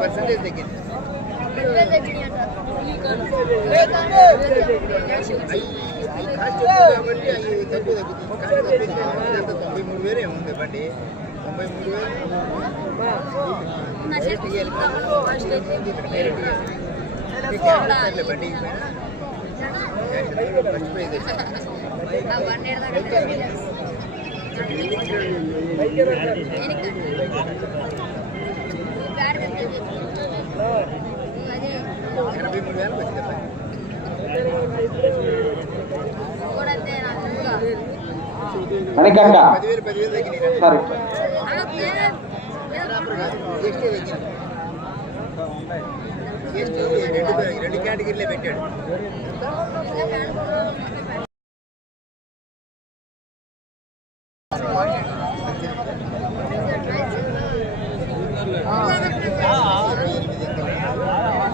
Percentage తగ్గింది అవి cost కాబట్టి అవి తక్కువ తగ్గుతుంది కాస్ట్ తగ్గితే ఎంత తొంభై మూడు వేలు ఏముంది బండి తొంభై మూడు వేలు డైరెక్ట్ ఇవ్వాలి డైరెక్ట్ ఇవ్వాలి క్యాష్ బండి ఫస్ట్ ప్రైజ్ ఎనభై మూడు వేలకు వచ్చింది సరే రెండు కేటగిరీలే పెట్టాడు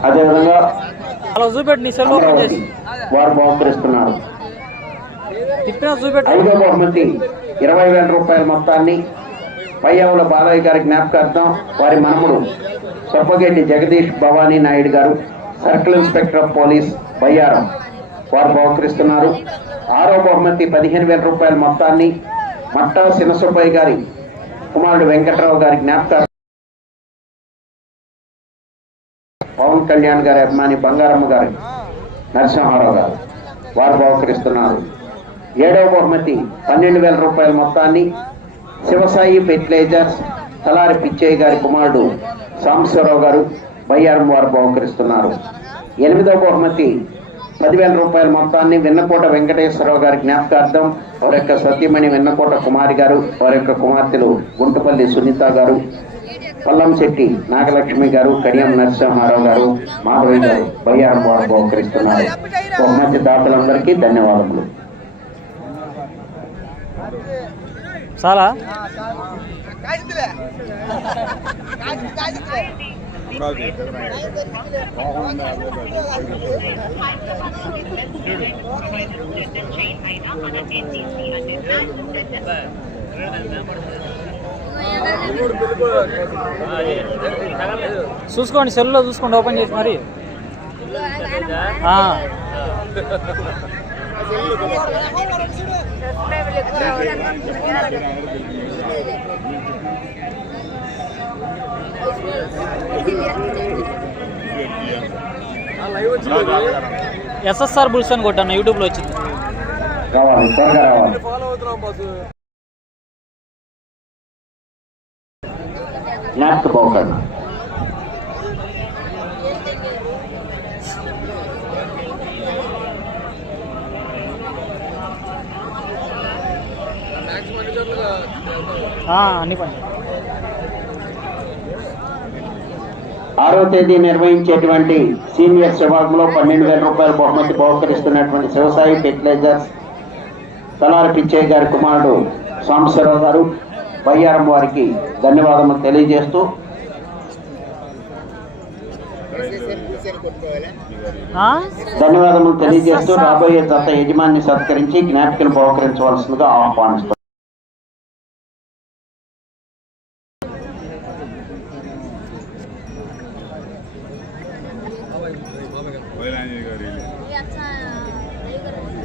అదేవిధంగా అలా చూపెట్టు నీ సెల్ ఓపెన్ చేసి వారు బహుకరిస్తున్నారు తిప్పినా చూపెట్టు ఐదో బహుమతి ఇరవై వేల రూపాయల మొత్తాన్ని పయ్యావుల బాలయ్య గారి జ్ఞాపకార్థం వారి మనముడు సొప్పగెడ్డి Jagadish Bhavani Naidu garu circle inspector of police Bayyaram వారు బహుకరిస్తున్నారు. ఆరో బహుమతి పదిహేను వేల రూపాయల మొత్తాన్ని మట్టా సినసుబ్బయ్య గారి కుమారుడు వెంకట్రావు గారి జ్ఞాపకార్థం పవన్ కళ్యాణ్ గారి అభిమాని బంగారమ్మ గారు నరసింహారావు గారు. వారు బహుకరిస్తున్నారు. ఏడవ బహుమతి పన్నెండు వేల రూపాయల మొత్తాన్ని శివసాయి ఫెర్టిలైజర్స్ తలారి పిచ్చయ్య గారి కుమారుడు సాంబశివరావు గారు బయ్యారం వారు బహుకరిస్తున్నారు ఎనిమిదవ బహుమతి పదివేల రూపాయల మొత్తాన్ని విన్నకోట వెంకటేశ్వరరావు గారి జ్ఞాపకార్థం వారి యొక్క సత్యమణి వెన్నకోట కుమారి గారు వారి యొక్క కుమార్తెలు గుంటుపల్లి సునీత గారు పల్లంశెట్టి నాగలక్ష్మి గారు కడియం నరసింహారావు గారు మాధవి గారు బయ్యారం వారు బహుకరిస్తున్నారు బహుమతి దాతలందరికీ ధన్యవాదములు. చాలా? చూసుకోండి సెల్లో చూసుకోండి ఓపెన్ చేసి మరి. ఎస్ఎస్ఆర్ బుల్స్ అని కొట్టాను యూట్యూబ్లో వచ్చింది. ఫాలో అవుతున్నాం రావాలి నెక్స్ట్ పోకండి అన్ని పని ఆరో తేదీ నిర్వహించేటువంటి సీనియర్స్ విభాగంలో పన్నెండు వేల రూపాయల బహుమతి బహుకరిస్తున్నటువంటి వ్యవసాయ ఫెర్టిలైజర్స్ తలారి పిచ్చయ్య గారి కుమారుడు సాంబశివరావు గారు బయ్యారం వారికి ధన్యవాదములు తెలియజేస్తూ? ధన్యవాదములు తెలియజేస్తూ రాబోయే దత్త యజమాని సత్కరించి జ్ఞాపికలు బహుకరించవలసిందిగా ఆహ్వానిస్తారు వైరాంజలి గారు వీళ్ళు.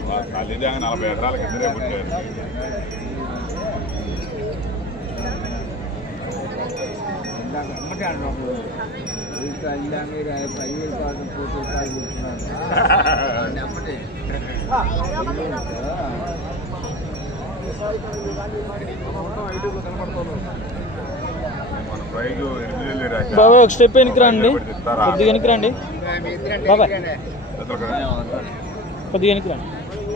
మా తల్లిదండ్రులు నలభై ఎకరాల కిందనే పుట్టారు. బాబాయ్ ఒక స్టెప్ వెనక్కి రండి? కొద్దిగా వెనక్కి రండి బాబాయ్. కొద్దిగా వెనక్కి రండి మీ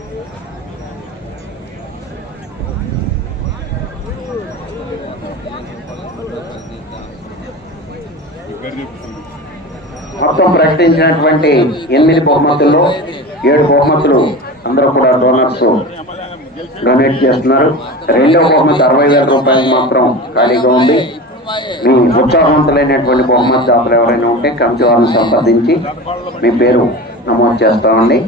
పేరు చెప్తుంది మొత్తం ప్రకటించినటువంటి ఎనిమిది బహుమతుల్లో ఏడు బహుమతులు అందరూ కూడా డోనర్స్ డొనేట్ చేస్తున్నారు. రెండో బహుమతి అరవై వేల రూపాయలు మాత్రం ఖాళీగా ఉంది. మీ ఉత్సాహవంతులైనటువంటి బహుమతి దాతలు ఎవరైనా ఉంటే కమిటీ వారిని సంప్రదించి మీ పేరు నమోదు చేస్తామండి.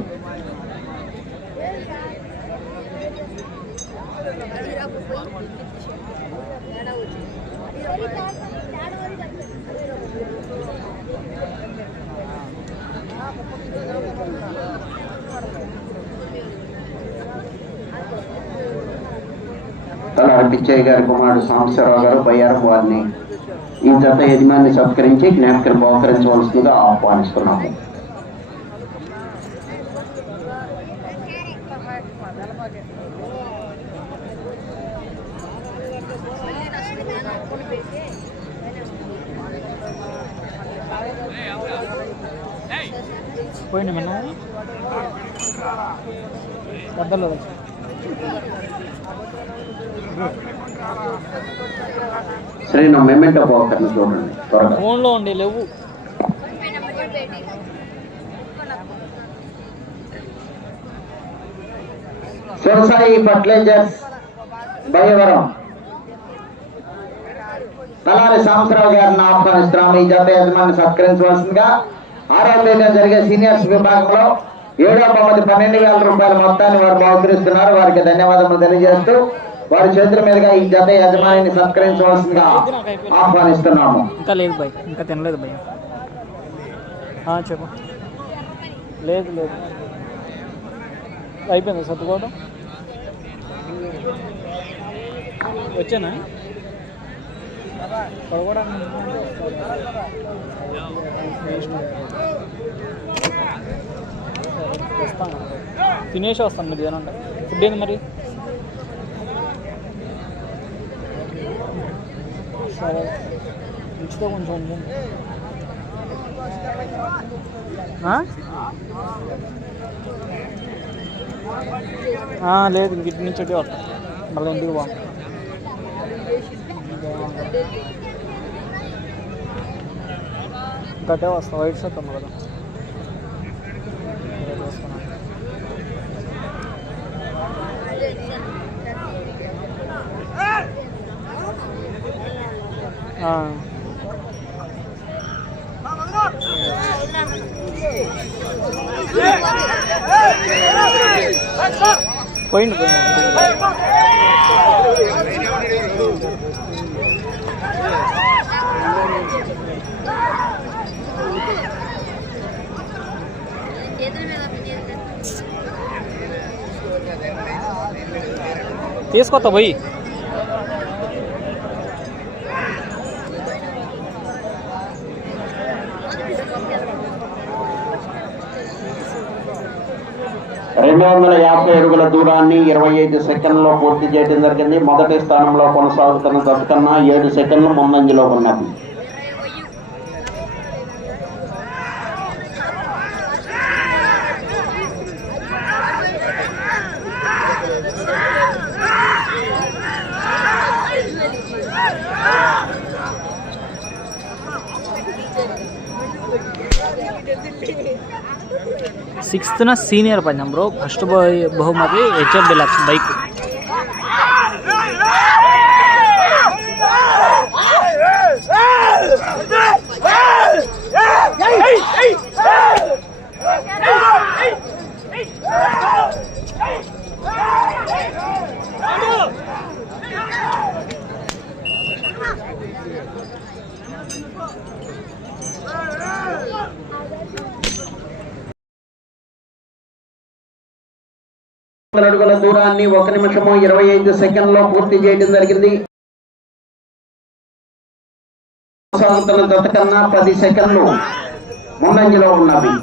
తలారి పిచ్చయ్య గారి కుమారుడు సాంబశివరావు గారు బయ్యారం వారిని ఈ జత యజమాని సత్కరించి జ్ఞాపకం బహుకరించవలసిందిగా ఆహ్వానిస్తున్నాము. మెమెంటో బహుకరణ చూడండి త్వరగా. ఫోన్లో ఉండి లేవు. శివసాయి ఫర్టిలైజర్స్ భయవరం తలారి సాంబశివరావు గారిని ఆహ్వానిస్తున్నాము ఈ జత యజమాని సత్కరించవలసిందిగా ఆరో తేదీన జరిగే సీనియర్స్ విభాగంలో ఏడో బహుమతి పన్నెండు వేల రూపాయల మొత్తాన్ని వారు బహుకరిస్తున్నారు. వారికి ధన్యవాదములు తెలియజేస్తూ వారి చేతుల మీదుగా ఈ జత యజమానిని సత్కరించవలసిందిగా ఆహ్వానిస్తున్నాము. ఇంకా లేదు భయ్ ఇంకా తినలేదు భయ్ చెప్పు. లేదు లేదు. అయిపోయింది సర్దుకోవడం వచ్చానా? తినేసి వస్తాను మీరు తినండి. ఫుడ్ ఏంది మరి? సరే ఉంచుతో కొంచెం లేదు ఇంక ఇటు నుంచి అటే వస్తాం మళ్ళీ ఇంటికి పోం ఇంకటే వస్తాం వైట్ షర్ట్ ఉంది కదా పోయింది తీసుకొస్తా పోయి. రెండు వందల యాభై అడుగుల దూరాన్ని ఇరవై ఐదు సెకండ్లో పూర్తి చేయడం జరిగింది. మొదటి స్థానంలో కొనసాగుతున్న జత కన్నా ఏడు సెకండ్లు ముందంజలో ఉన్నది. ఇస్తున్న సీనియర్ పందెం బ్రో. ఫస్ట్ బహుమతి హెచ్ఎఫ్ డిలక్స్ బైక్ అడుగుల దూరాన్ని ఒక నిమిషము ఇరవై ఐదు సెకండ్లో పూర్తి చేయడం జరిగింది. కొనసాగుతున్న జత కన్నా పది సెకండ్లు ముందంజలో ఉన్నవి.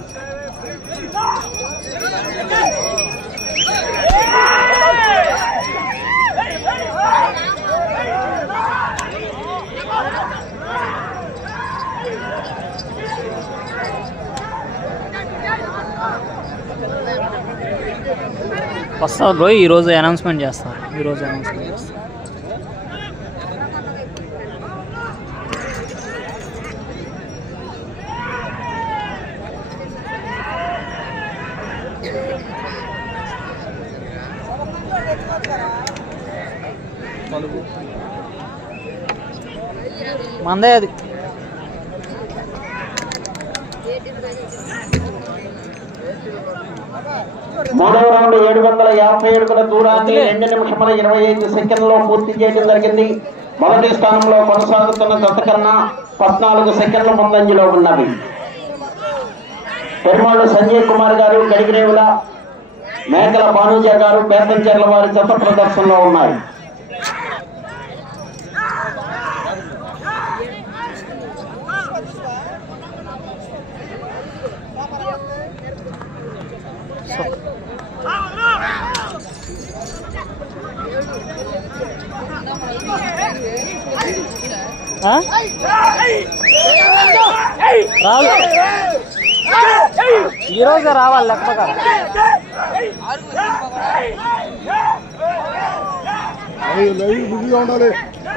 వస్తారు బ్రో ఈరోజు అనౌన్స్మెంట్ చేస్తారు. ఈరోజు అనౌన్స్మెంట్ చేస్తారు. మందే అది. మూడవ రౌండ్ ఏడు వందల యాభై అడుగుల దూరాన్ని రెండు నిమిషముల ఇరవై ఐదు సెకండ్లో పూర్తి చేయడం జరిగింది. మొదటి స్థానంలో కొనసాగుతున్న జత కన్నా పద్నాలుగు సెకండ్ల ముందంజలో ఉన్నవి పెరుమాళ్ళు సంజయ్ కుమార్ గారు గడిగిరేవుల మేకల భానుజ గారు బేతంచెర్ల వారి జత ప్రదర్శనలో ఉన్నాయి. ఆ? రాదు ఈరోజే రావాలి లెక్క ప్రకారం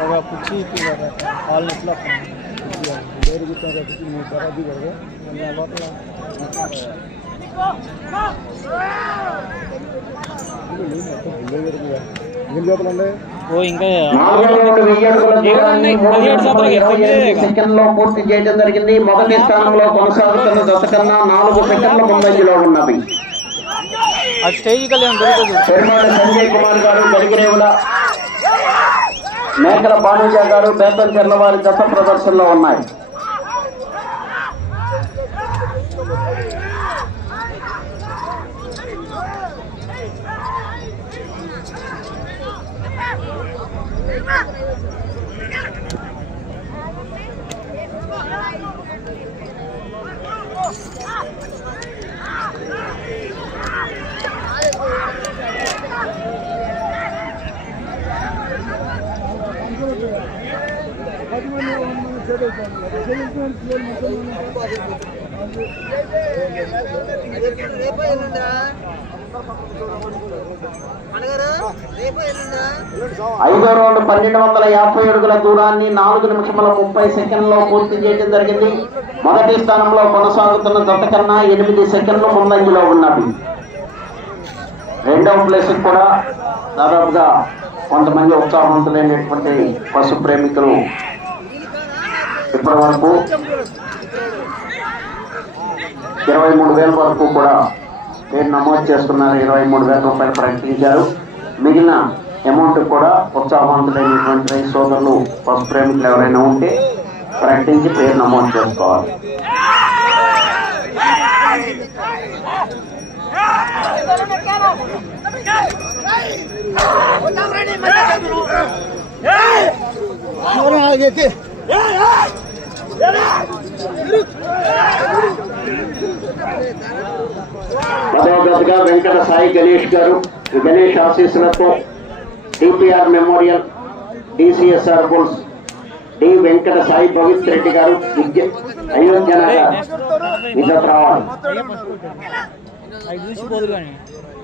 ఒక పుచ్చి కాల్ నెట్లో ఓ ఇంకా నాలుగో రౌండ్ వెయ్యి అడుగుల దూరాన్ని మూడు పదిహేడు శాతం నిమిషముల సెకండ్లో పూర్తి చేయడం జరిగింది. మొదటి స్థానంలో కొనసాగుతున్న జత కన్నా నాలుగు సెకండ్ల ముందంజలో స్టేజ్ కళ్యాణ్ పెరుమాళ సంజయ్ కుమార్ గారు గడిగిరేవుల మేకల భానుజ గారు బేతం చెర్ల వారి జత ప్రదర్శనలో ఉన్నాయి. ఐదో రౌండ్ పన్నెండు వందల యాభై అడుగుల దూరాన్ని నాలుగు నిమిషముల ముప్పై సెకండ్లో పూర్తి చేయడం జరిగింది. మొదటి స్థానంలో కొనసాగుతున్న జత కన్నా ఎనిమిది సెకండ్లు ముందంజలో ఉన్నది. రెండవ ప్లేస్ కూడా దాదాపుగా కొంతమంది ఉత్సాహవంతులైనటువంటి పశు ప్రేమికులు ఇప్పటి వరకు ఇరవై మూడు వేల వరకు కూడా పేరు నమోదు చేస్తున్నారు. ఇరవై మూడు వేల రూపాయలు ప్రకటించారు. మిగిలిన అమౌంట్ కూడా ఉత్సాహవంతులైనటువంటి రైతు సోదరులు పశు ప్రేమికులు ఎవరైనా ఉంటే ప్రకటించి పేరు నమోదు చేసుకోవాలి. పదవ గతగా వెంకట సాయి గణేష్ గారు గణేష్ ఆశీస్సులతో DPR memorial DCSR bulls D Venkata Sai Pavitra Reddy garu Vidya Ayodhya Nagar రావాలి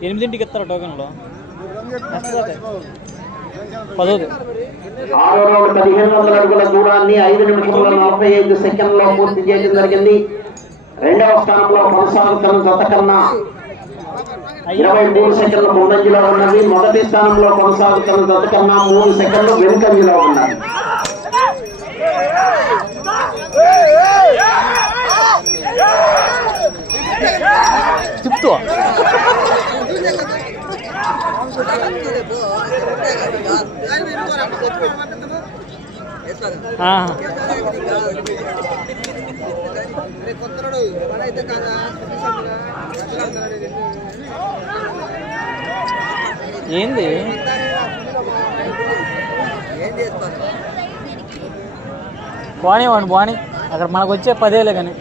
ఎనిమిదింటికి ఇస్తారు టోకెన్లో. పదోది ఆరో రౌండ్ పదిహేను వందల అడుగుల దూరాన్ని ఐదు నిమిషముల నలభై ఐదు సెకండ్లో పూర్తి చేయడం జరిగింది. రెండవ స్థానంలో కొనసాగుతున్న జత కన్నా ఇరవై మూడు సెకండ్ల ముందంజలో ఉన్నది. మొదటి స్థానంలో కొనసాగుతున్న జత కన్నా మూడు సెకండ్లు వెనుకంజలో ఉన్నది. తిప్పుతూ ఏంది? ఏం బాణి వాడు బాణి అక్కడ మనకు వచ్చే పదేలే కానీ.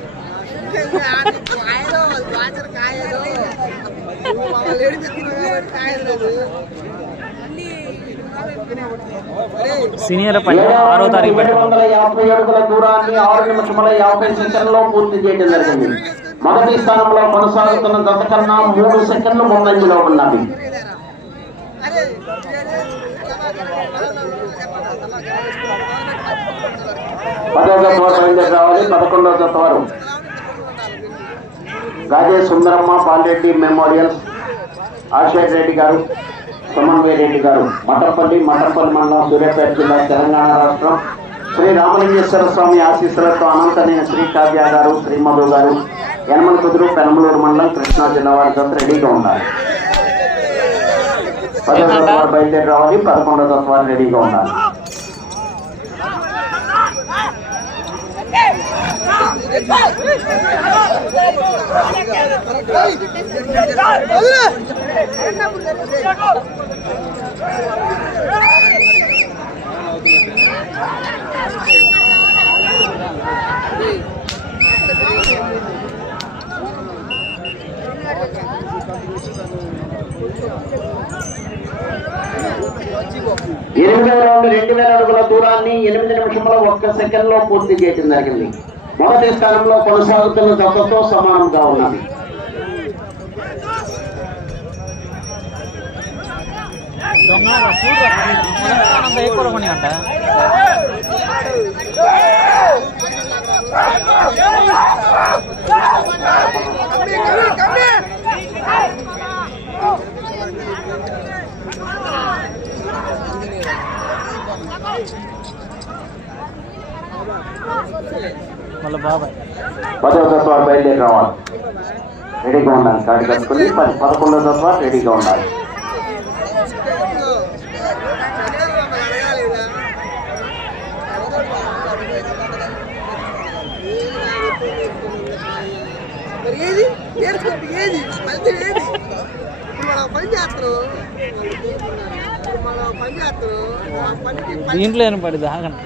కాయదో. సీనియర్ ఆరో తారీఖు దూరాన్ని ఆరు నిమిషముల యాభై సెకండ్లో పూర్తి చేయడం జరిగింది. మొదటి స్థానంలో కొనసాగుతున్న కన్నా మూడు సెకండ్లు ముందంజలో ఉన్నది. జత రావాలి పదకొండవ జత వారు గాజే సుందరమ్మ పాల్రెడ్డి మెమోరియల్ ఆశేష్ రెడ్డి గారు. సమన్వయ రెడ్డి గారు మఠంపల్లి మఠంపల్లి మండలం సూర్యాపేట జిల్లా తెలంగాణ రాష్ట్రం. శ్రీ రామలింగేశ్వర స్వామి ఆశీస్సులతో అనంతమైన శ్రీ కావ్య గారు శ్రీ మధు గారు యనమల కుదురు పెనమలూరు మండలం కృష్ణా జిల్లా వారితో రెడీగా ఉండాలి పదో తత్వాలు వారు బయలుదేరి రావాలి పదకొండవ తత్వాలు రెడీగా ఉండాలి వచ్చిపో ఎనిమిదవ రౌండ్ రెండు వేల అడుగుల దూరాన్ని ఎనిమిది నిమిషంలో ఒక్క సెకండ్లో పూర్తి చేయడం జరిగింది. మొదటి స్థానంలో కొనసాగుతున్న జతతో సమానంగా ఉన్నది. దొంగ చూడు అంత ఎక్కువ కొని అంట వాళ్ళ బాబాయ్ పదవ తత్వ బయలుదేరి రావాలి రెడీగా ఉండాలి కాడి కట్టుకుని పది పదకొండవ తత్వ రెడీగా ఉండాలి మరి ఏది నేర్చుకుంటే ఏది మళ్ళీ ఏది ఇప్పుడు మనం పని చేస్తారు మనం పని చేస్తారు దీంట్లో ఏం పడింది? ఆగండి.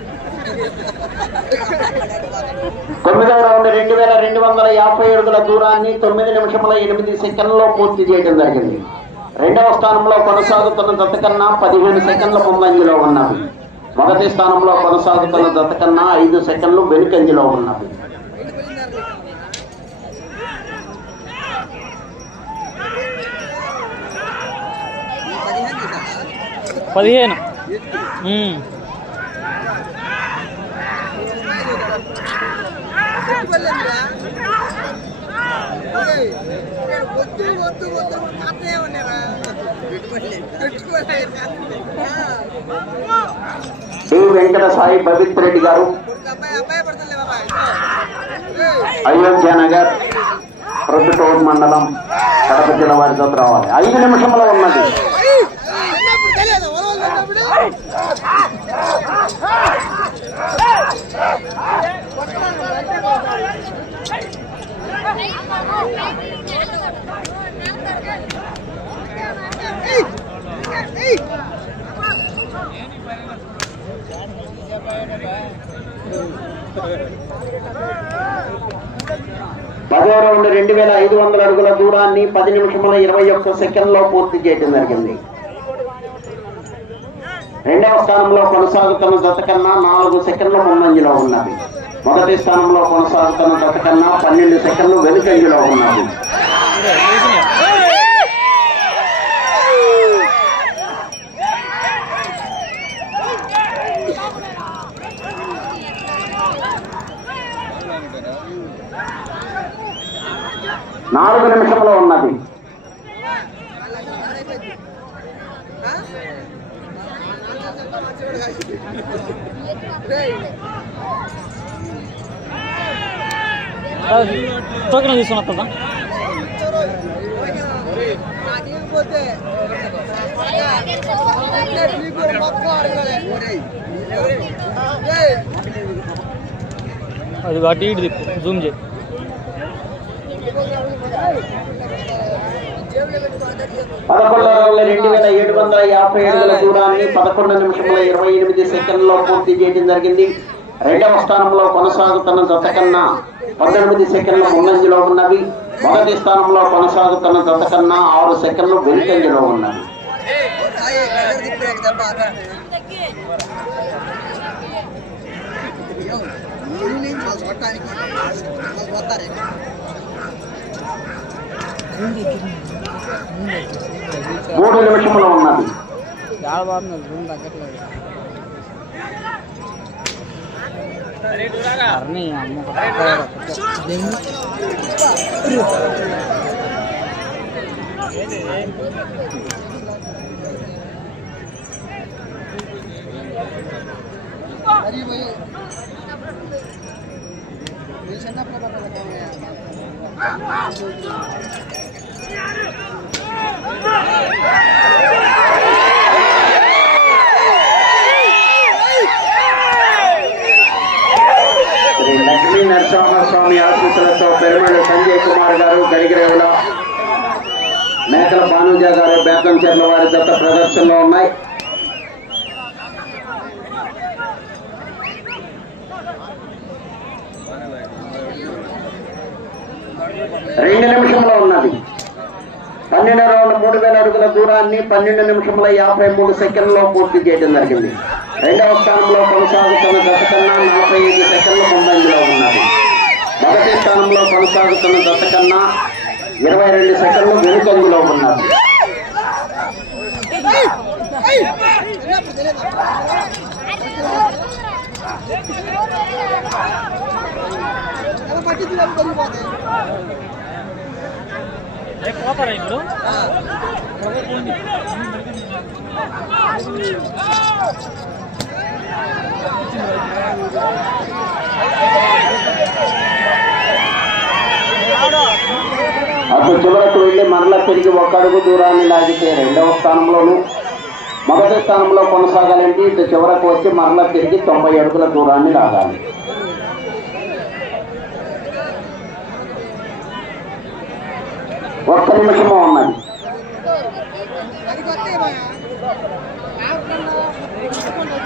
తొమ్మిదవ రౌండ్ రెండు వేల రెండు వందల యాభై అడుగుల దూరాన్ని తొమ్మిది నిమిషముల ఎనిమిది సెకండ్లలో పూర్తి చేయడం జరిగింది. రెండవ స్థానంలో కొనసాగుతున్న దత్త కన్నా పదిహేను సెకండ్ల ముందంజలో ఉన్నవి మొదటి స్థానంలో కొనసాగుతున్న దత్త కన్నా ఐదు సెకండ్లు వెనుకంజలో ఉన్నవి పదిహేను. శ్రీ వెంకట సాయి భవిత్ రెడ్డి గారు. అయోధ్య నగర్ ప్రొద్దుటూరు మండలం కడప జిల్లా వారితో రావాలి. ఐదు నిమిషంలో ఉన్నది. పదో రౌండ్ రెండు వేల ఐదు వందల అడుగుల దూరాన్ని పది నిమిషముల ఇరవై ఒక్క సెకండ్లో పూర్తి చేయడం జరిగింది. రెండవ స్థానంలో కొనసాగుతున్న జత కన్నా నాలుగు సెకండ్లు ముందంజలో ఉన్నది. మొదటి స్థానంలో కొనసాగుతున్న జత కన్నా పన్నెండు సెకండ్లు వెనుకంజలో ఉన్నది. నాలుగు నిమిషంలో ఉన్నది. టోకెన్ తీసుకుని వస్తుందా నాకేకపోతే నీకు మొత్తం అడగాలి ఏయ్, అది అటు ఇటు తిప్పు జూమ్ చేయి పదకొండు రెండు వేల ఏడు వందల యాభై ఏడుల దూరాన్ని పదకొండు నిమిషముల ఇరవై ఎనిమిది సెకండ్లో పూర్తి చేయడం జరిగింది. రెండవ స్థానంలో కొనసాగుతున్న జత కన్నా పంతొమ్మిది సెకండ్ల ముందంజలో ఉన్నవి. మొదటి స్థానంలో కొనసాగుతున్న జత కన్నా ఆరు సెకండ్లు వెనుకంజలో ఉన్నవి. చూడటానికి మూడు నిమిషములు ఉన్నది అర్నీ అమ్మ మరి పోయి మీ చిన్నప్పుడు పడ్డదా శ్రీ లక్ష్మీ నరసింహస్వామి ఆశీస్సులతో పెరుమళ్ళు సంజయ్ కుమార్ గారు గడిగిరేవుల మేకల భానుజ గారు బేతం చెర్ల వారి దత్త ప్రదర్శనలో ఉన్నాయి. రెండు నిమిషంలో ఉన్నది. పన్నెండు రౌండ్ మూడు వేల అడుగుల దూరాన్ని పన్నెండు నిమిషముల యాభై మూడు సెకండ్లో పూర్తి చేయడం జరిగింది రెండవ స్థానంలో కొనసాగుతున్న దశ కన్నా నలభై ఐదు సెకండ్ల ముందంజలో ఉన్నది మొదటి స్థానంలో కొనసాగుతున్న దశ కన్నా ఇరవై రెండు సెకండ్లు వెనుకంజలో ఉన్నది పట్టించుకోవాలి పోతారా ఇప్పుడు? అటు చివరకు వెళ్ళి మరల తిరిగి ఒక అడుగు దూరాన్ని లాగితే రెండవ స్థానంలోను మొదటి స్థానంలో కొనసాగాలంటే ఇటు చివరకు వచ్చి మరల తిరిగి తొంభై అడుగుల దూరాన్ని లాగాలి. ఒక్క నిమిషము ఉన్నది.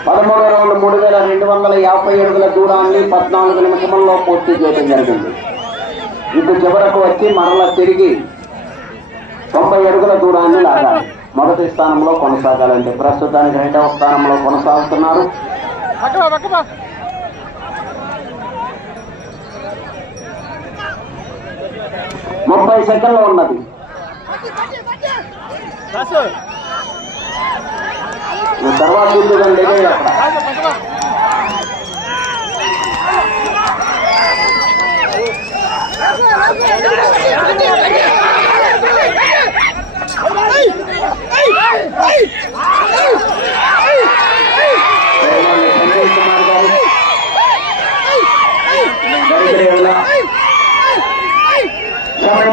పదమూడు రౌండ్ మూడు వేల రెండు వందల యాభై అడుగుల దూరాన్ని పద్నాలుగు నిమిషముల్లో పూర్తి చేయడం జరిగింది. ఇటు చివరకు వచ్చి మరలా తిరిగి తొంభై అడుగుల దూరాన్ని లాగాలి. మొదటి స్థానంలో కొనసాగాలండి. ప్రస్తుతానికి రెండవ స్థానంలో కొనసాగుతున్నారు. ముప్పై సెకండ్లు ఉన్నది తర్వాత ఇదే అక్కడ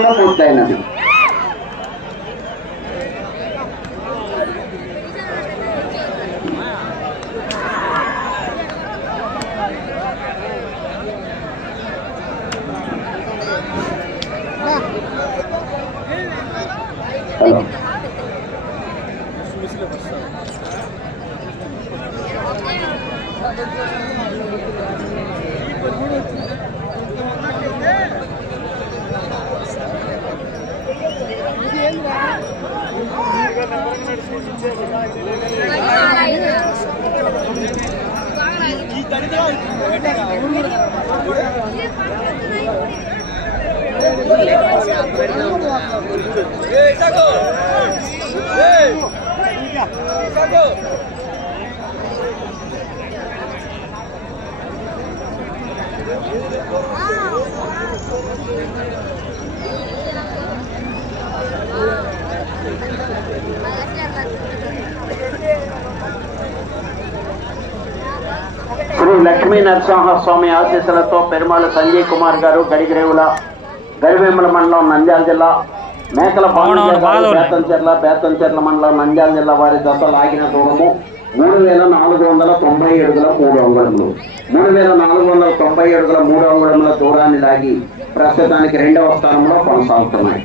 কোনো ভোট দেয় না శ్రీ లక్ష్మీ నరసింహస్వామి ఆశీస్సులతో పెరుమాళ సంజయ్ కుమార్ గారు గడిగిరేవుల గడివేముల మండలం నంద్యాల జిల్లా మేకల ఉన్నాయి. బేతంచెర్ల బేతంచెర్ల మండలం నంద్యాల జిల్లా వారి జత లాగిన దూరము మూడు వేల నాలుగు వందల తొంభై అడుగుల మూడు అంగుళములు. మూడు వేల నాలుగు వందల తొంభై అడుగుల మూడు అంగుళముల దూరాన్ని లాగి ప్రస్తుతానికి రెండవ స్థానంలో కొనసాగుతున్నాయి.